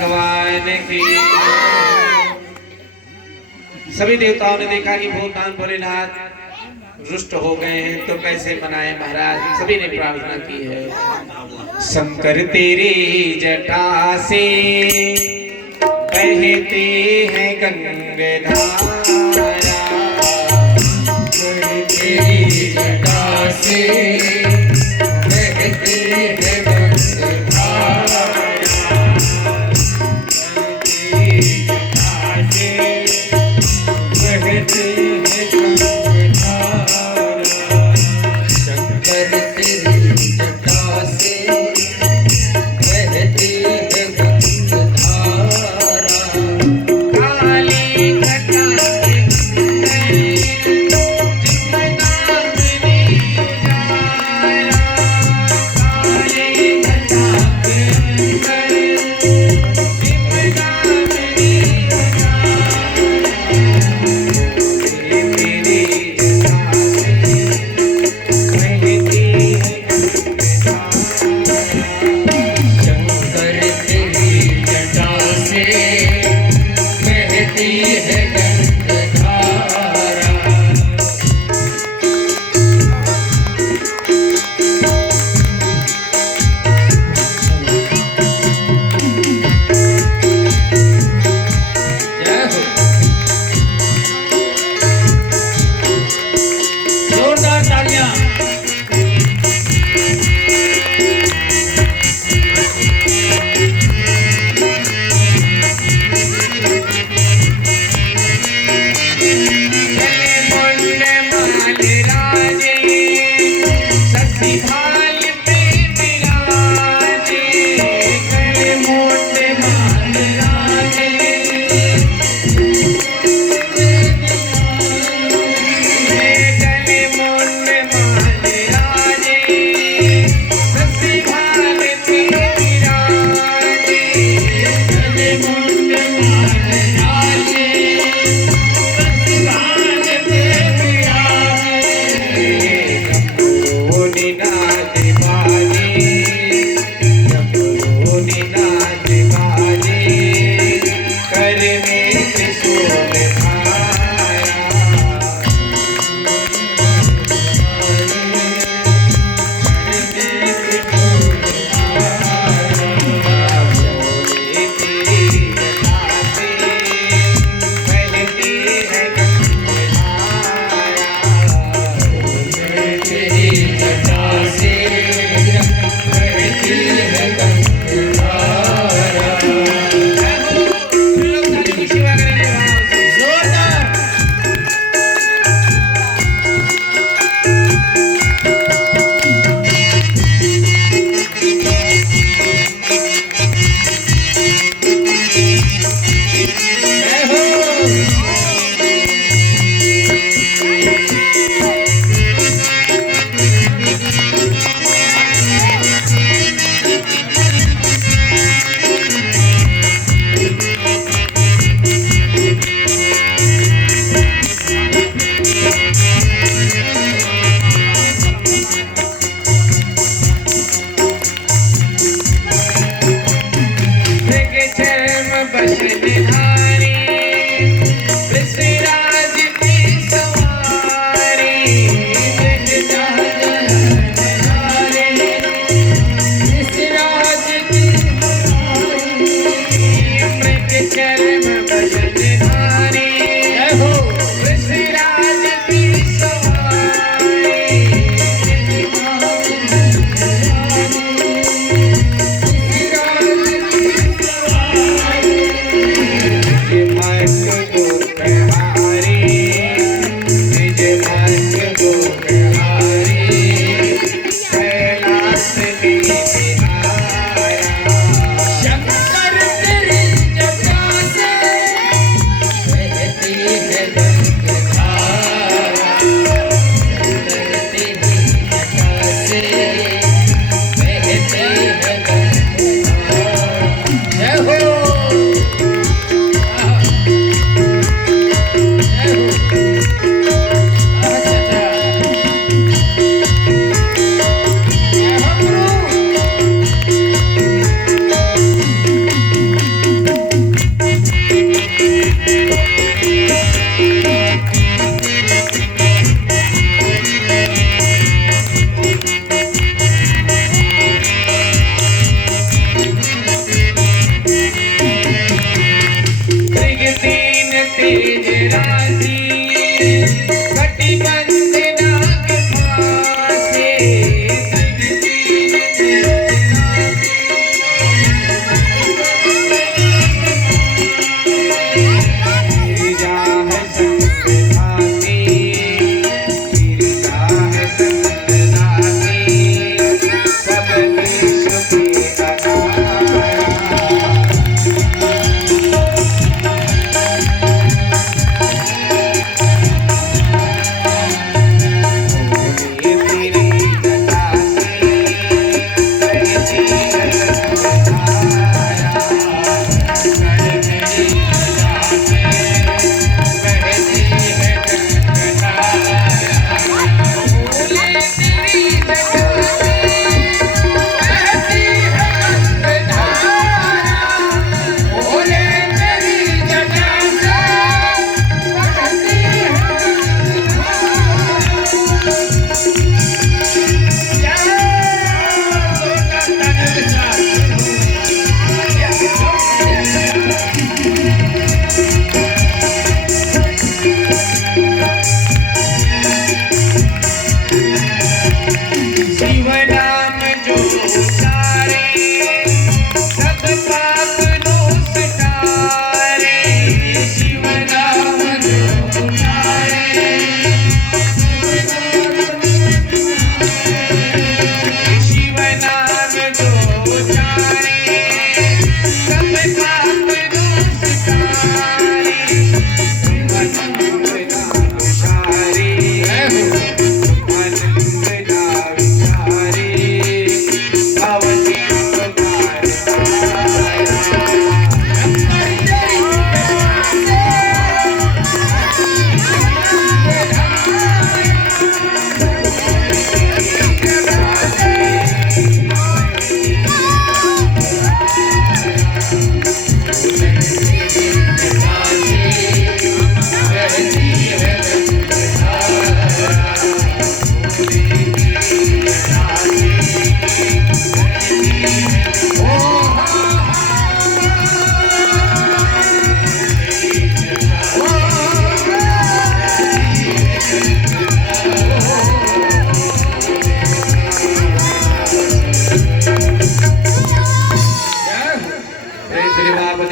भगवान की। सभी देवताओं ने देखा कि भूतनाथ भोलेनाथ रुष्ट हो गए हैं, तो कैसे मनाए महाराज। सभी ने प्रार्थना की है। शंकर तेरी जटा से बहते हैं गंगाधारा, तेरी जटा से बहते हैं गंगाधारा, तेरी जटा से बहते हैं गंगाधारा। शंकर तेरी जटा से बहते हैं गंगाधारा, काली घटा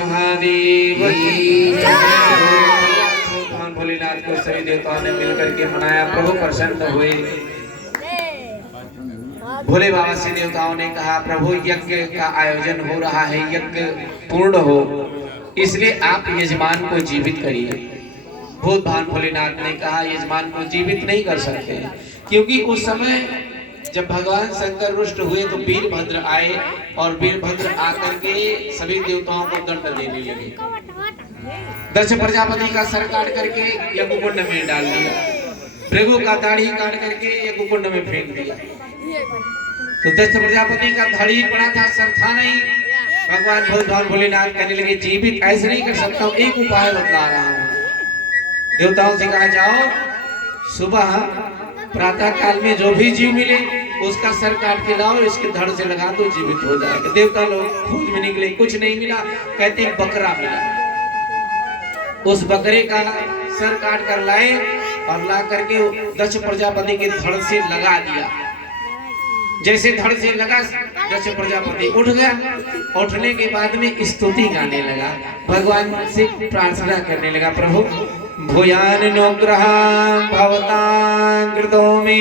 महादेव की भगवान भोलेनाथ को सभी देवताओं ने मिलकर के मनाया। प्रभु प्रसन्न हुए। भोले बाबा से देवताओं ने कहा, प्रभु यज्ञ का आयोजन हो रहा है, यज्ञ पूर्ण हो, इसलिए आप यजमान को जीवित करिए। भूत भान भोलेनाथ ने कहा, यजमान को जीवित नहीं कर सकते, क्योंकि उस समय जब भगवान शंकर रुष्ट हुए तो वीरभद्र आए और वीरभद्र आकर के सभी देवताओं को दंड देने लगे। दक्ष प्रजापति का सर काट करके यज्ञ कुंड में डाल दिया, भृगु का दाढ़ी काट करके यज्ञ कुंड में फेंक दिया। तो दक्ष प्रजापति का दाढ़ी पड़ा था, सर था नहीं। भगवान भगवान भोलेनाथ कहने लगे, जीवित ऐसे नहीं कर सकता हूँ, एक उपाय बतला रहा हूँ। देवताओं से कहा, जाओ सुबह प्रातः काल में जो भी जीव मिले उसका सर काट के लाओ, इसके धड़ से लगा दो, जीवित हो जाएगा। देवता लोग खोज में निकले, कुछ नहीं मिला। कहते एक बकरा मिला, उस बकरे का सर काट कर लाए और ला करके दक्ष प्रजापति के धड़ से लगा दिया। जैसे धड़ से लगा, दक्ष प्रजापति उठ गया। उठने के बाद में स्तुति गाने लगा, भगवान से प्रार्थना करने लगा, प्रभु भूयानुग्रह भवतां कृतो मे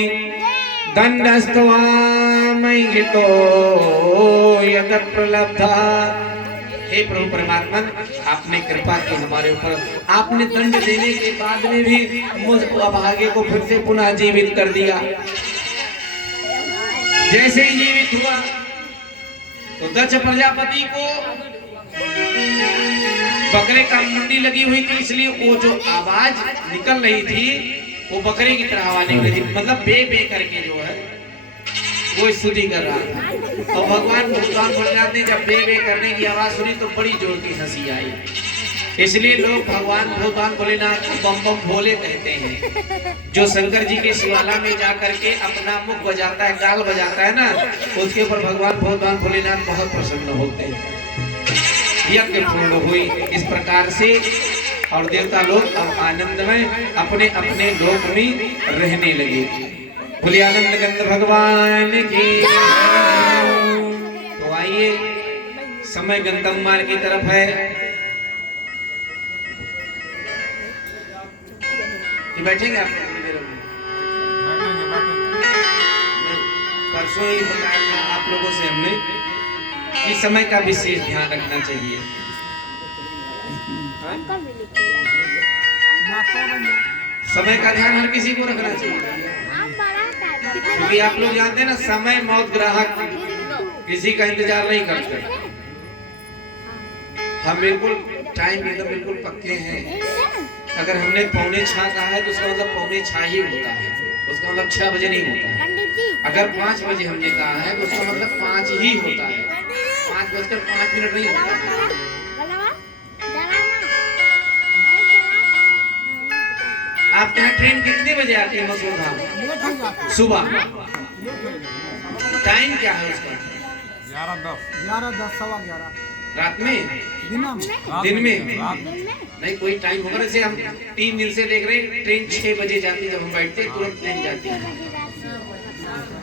दंडस्त्वामयि तो यत् प्रलब्धा। हे प्रभु परमात्मा, आपने कृपा की हमारे ऊपर, आपने दंड देने के बाद में भी मुझ अभागे को फिर से पुनः जीवित कर दिया। जैसे ही जीवित हुआ तो दक्ष प्रजापति को बकरे का मुंडी लगी हुई थी, इसलिए वो जो आवाज निकल रही थी वो बकरे की तरह आवाज निकल रही थी, मतलब बे बे करके जो है वो स्तुति कर रहा था। तो भगवान भोलेनाथ ने जब बे बे करने की आवाज सुनी तो बड़ी जोर की हंसी आई। इसलिए लोग भगवान भोलेनाथ को बम बम भोले कहते हैं। जो शंकर जी के शिवाला में जा करके अपना मुख बजाता है, गाल बजाता है ना, उसके ऊपर भगवान भोलेनाथ बहुत प्रसन्न होते हैं। यज्ञ पूर्ण हुई इस प्रकार से और देवता लोग अब आनंद में अपने अपने लोक में रहने लगे। बोलिए आनंद गंध भगवान की। तो आइए, समय गंतव्य मार्ग की तरफ है। बैठेंगे आप परसों ही बताया था आप लोगों से हमने कि समय का विशेष ध्यान रखना चाहिए। समय का ध्यान हर किसी को रखना चाहिए, क्योंकि आप लोग जानते हैं ना, समय मौत ग्राहक किसी का इंतजार नहीं करते। हम बिल्कुल टाइम एकदम बिल्कुल पक्के हैं। अगर हमने 5:45 कहा है तो उसका मतलब 5:45 ही होता है, उसका मतलब 6 बजे नहीं होता है। अगर 5 बजे हमने कहा है तो उसका मतलब 5 ही होता है, 5:05 नहीं होता है। आपके यहाँ ट्रेन कितने बजे आती है मसूर धाम? सुबह। टाइम क्या है उसका? 11:10 सवा 11। रात में? दिन में नहीं कोई टाइम होगा। जैसे हम 3 दिन से देख रहे हैं ट्रेन 6 बजे जाती है, जब हम बैठते हैं तुरंत ट्रेन जाती है।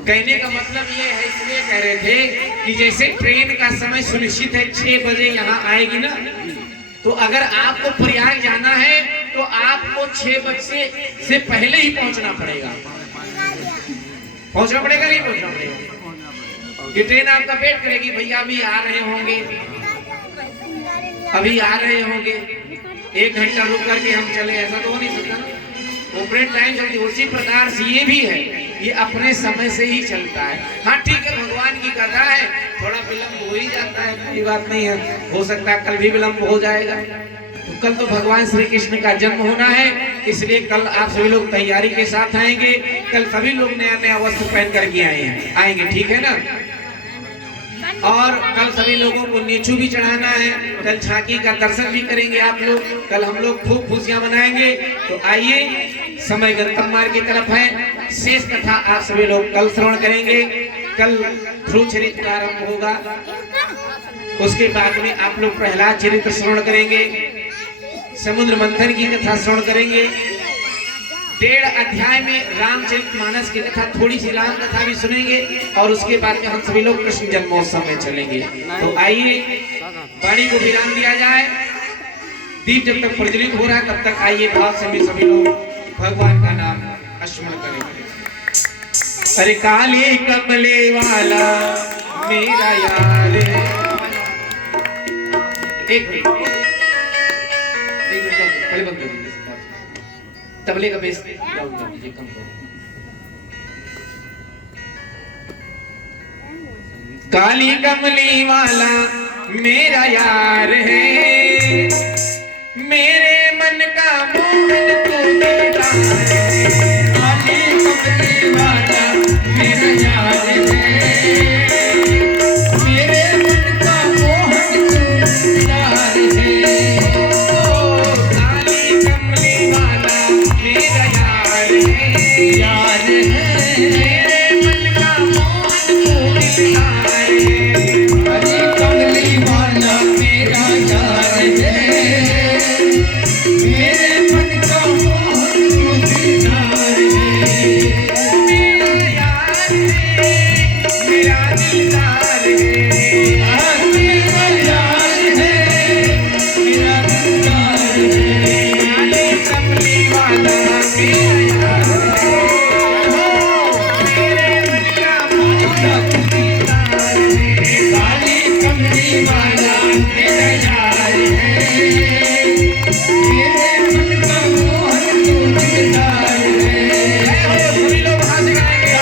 कहने का मतलब ये है, इसलिए कह रहे थे कि जैसे ट्रेन का समय सुनिश्चित है 6 बजे यहाँ आएगी ना, तो अगर आपको प्रयाग जाना है तो आपको 6 बजे से पहले ही पहुंचना पड़ेगा। पहुंचना पड़ेगा नहीं पहुंचना पड़ेगा? ये ट्रेन आपका वेट करेगी, भैया अभी आ रहे होंगे, अभी आ रहे होंगे, 1 घंटा रुक करके हम चले, ऐसा तो हो नहीं सकता ना। ऑपरेट टाइम चलती, उसी प्रकार से ये भी है, ये अपने समय से ही चलता है। हाँ ठीक है, भगवान की कथा है, थोड़ा विलंब हो ही जाता है, कोई बात नहीं है, हो सकता है कल भी विलंब हो जाएगा। तो कल तो भगवान श्री कृष्ण का जन्म होना है, इसलिए कल आप सभी लोग तैयारी के साथ आएंगे। कल सभी लोग नया नया वस्त्र पहन करके आएंगे, ठीक है ना। और कल सभी लोगों को नीचू भी चढ़ाना है, कल झांकी का दर्शन भी करेंगे आप लोग। कल हम लोग खूब खुशियां मनाएंगे। तो आइए, समय गंतव्य मार्ग की तरफ है। शेष कथा आप सभी लोग कल श्रवण करेंगे। कल ध्रुव चरित्र प्रारंभ होगा, उसके बाद में आप लोग प्रहलाद चरित्र श्रवण करेंगे, समुद्र मंथन की कथा श्रवण करेंगे। 1.5 अध्याय में रामचरितमानस की कथा, थोड़ी सी राम कथा भी सुनेंगे और उसके बाद में हम सभी लोग कृष्ण जन्मोत्सव में चलेंगे। तो आइए वाणी को विराम दिया जाए। दीप जब तक प्रज्वलित हो रहा है तब तक आइए भाव से भी सभी लोग भगवान का नाम स्मरण करेंगे। अरे काले कमले वाला मेरा यार, एक मिनट पहले बंद कर दीजिए, तबले का बेस डाउन कर दीजिए, कम कर। काली कमली वाला मेरा यार है, मेरे मन का मोहन तू दिलदार है। काली कमली वाला मेरा यार है, मेरे मन का मोहन तू दिलदार है। काली कमली वाला मेरा यार है, यार है, मेरे मन का मोहन तू दिलदार है। काली कमली वाला मेरा यार है, मेरे मन का मोहन तू दिलदार है। मेरा यार है, मेरा दिलदार है, मेरा यार है, मेरा दिलदार है। काली कमली वाला मेरा यार है, मेरे मन का मोहन तू दिलदार है। काली कमली वाला मेरा यार है, मेरे मन का मोहन तू दिलदार है। सभी लोग वहां से गाएंगे।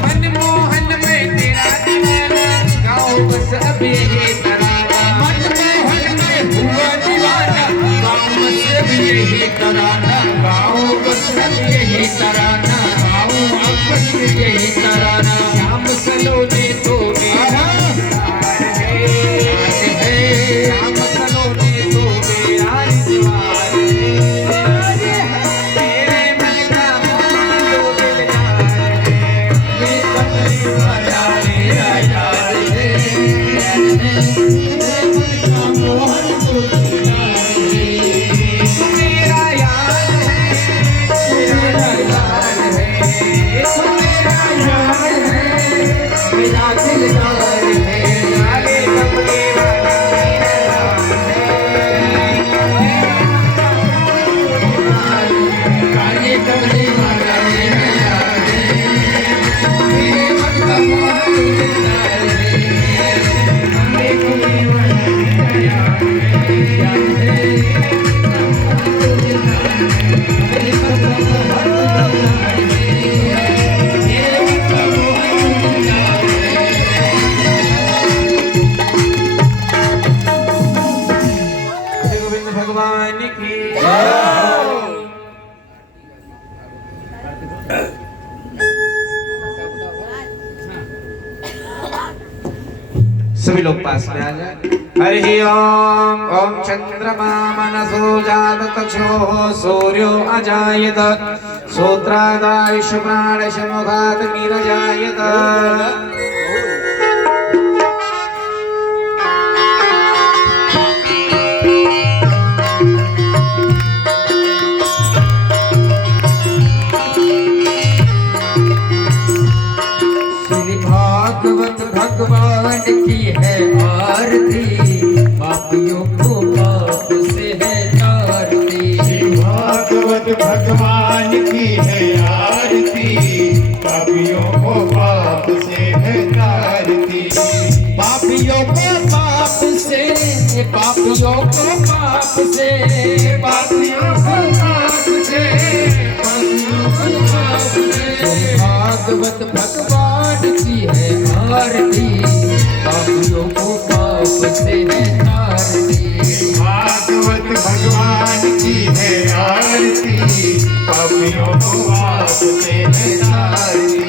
मनमोहन में तेरा दीवाना, गाओ बस अब यही तराना। मनमोहन में हुआ दीवाना, गाओ बस अब यही तराना। गाओ बस अब यही तराना, गाओ अब बस यही तराना। श्याम सलोने तो मेरा यार है, श्याम सलोने तो मेरा यार है। मेरे मन का मोहन तू दिलदार है, मेरे कमली वाला मेरा यार है, मेरे मन का मोहन तू दिलदार है। तू मेरा यार है, मेरा यार है, तू मेरा यार है, मेरा दिलदार है। काले कमली वाला मेरा यार है, काले कमली वाला मेरा यार है, मेरे मन का मोहन तू दिलदार है। काले कमली वाला मेरा यार है, यार है, मोहन तू दिलदार है। मेरे मन का मोहन तू दिलदार है, मेरे मन का मोहन तू दिलदार है। श्री गोविंद भगवान की सभी लोग पास में आ जाए। हरि ओम। ओम चंद्रमा मनसो जात तक्षो सूर्यो अजायत, सूत्रादायुष प्राणश मुखात् नीरजायत। श्री भागवत भगवान की है आरती, पापियों को पाप से है तारती। भागवत भगवान की है आरती, पापियों को पाप से है तारती। पापियों को पाप से, पापियों को पाप से, पापियों को पाप से, पापियों को भागवत भगवान की है आरती, पापियों को पाप से है तारती। भागवत भगवान की है आरती, पापियों को पाप से है तारती।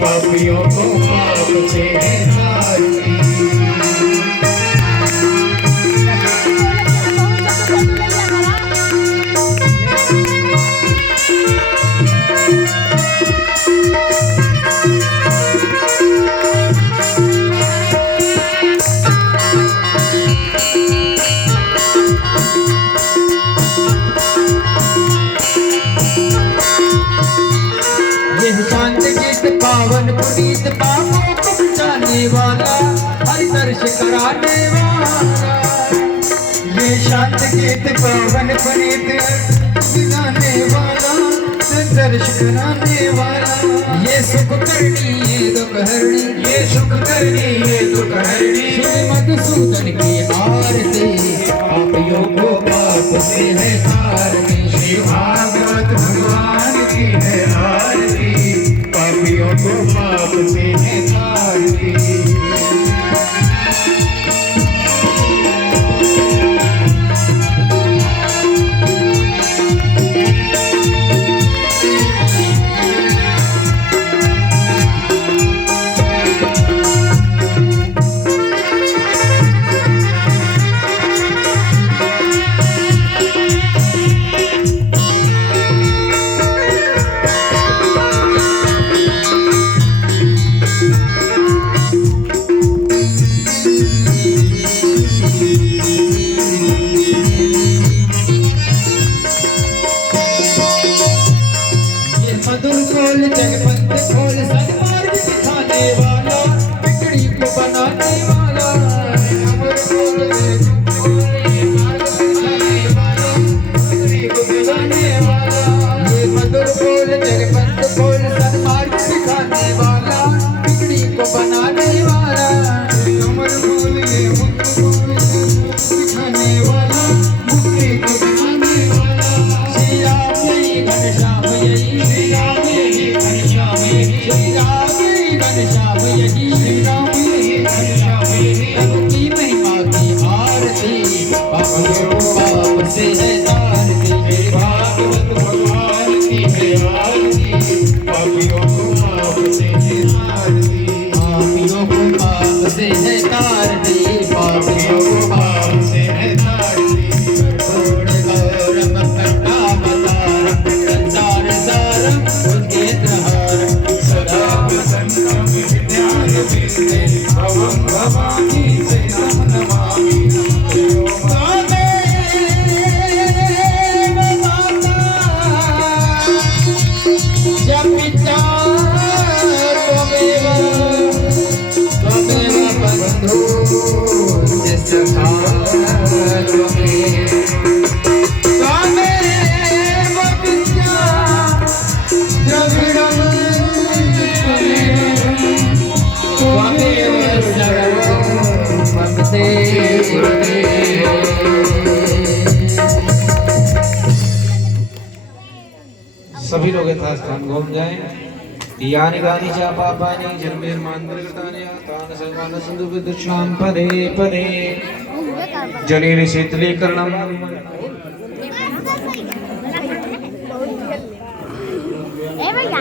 पापियों को पाप से है तारती। पावन पुनीत पापों को बचाने वाला, हर दर्श कराने वाला। ये शांत गीत पावन पुनीत गाने वाला, दर्श कराने वाला। ये सुख करनी ये दुख हरणी, ये सुख करनी ये दुख हरणी। श्री मधुसूदन की आरती, पापियों को पाप से है तारती। श्री भागवत भगवान की है आरती, पापियों को पाप से है तारती। जगपंथ खोल सन्मार्ग दिखाने वाला, बिगड़ी को बनाने वाला। अमर बोल मार्ग दिखाने वाला, बिगड़ी को बनाने वाला। ये मधुर बोल जगपंथ खोल सन्मार्ग दिखाने वाला, बिगड़ी को बनाने वाला। अमर बोल ये मुक्त बोल दिखाने वाला, मुक्ति को बनाने वाला। श्री राम यही घनश्याम यही, श्री राम यही घनश्याम यही, श्री राम यही घनश्याम यही, श्री राम यही घनश्याम यही। उनकी महिमा की आरती, पापियों को पाप से है तारती। श्री भागवत भगवान की है आरती, पापियों को पाप से है तारती। पापियों को पाप से है तारती, पापियों को पाप से है तारती। कठोर गौरव कट्टावतारम, संसार सारम उद्गीतहारम, सदा संतम विज्ञान विद्ये भवं भवानी से नमामि। सभी लोग यथास्थान घूम जाएं। यानि गानि च पापानि जन्मेर्मान् निर्गतानि तान् सर्वान् सन्तु विदुषां पदे पदे। जलेन शीतलीकरणम ए भैया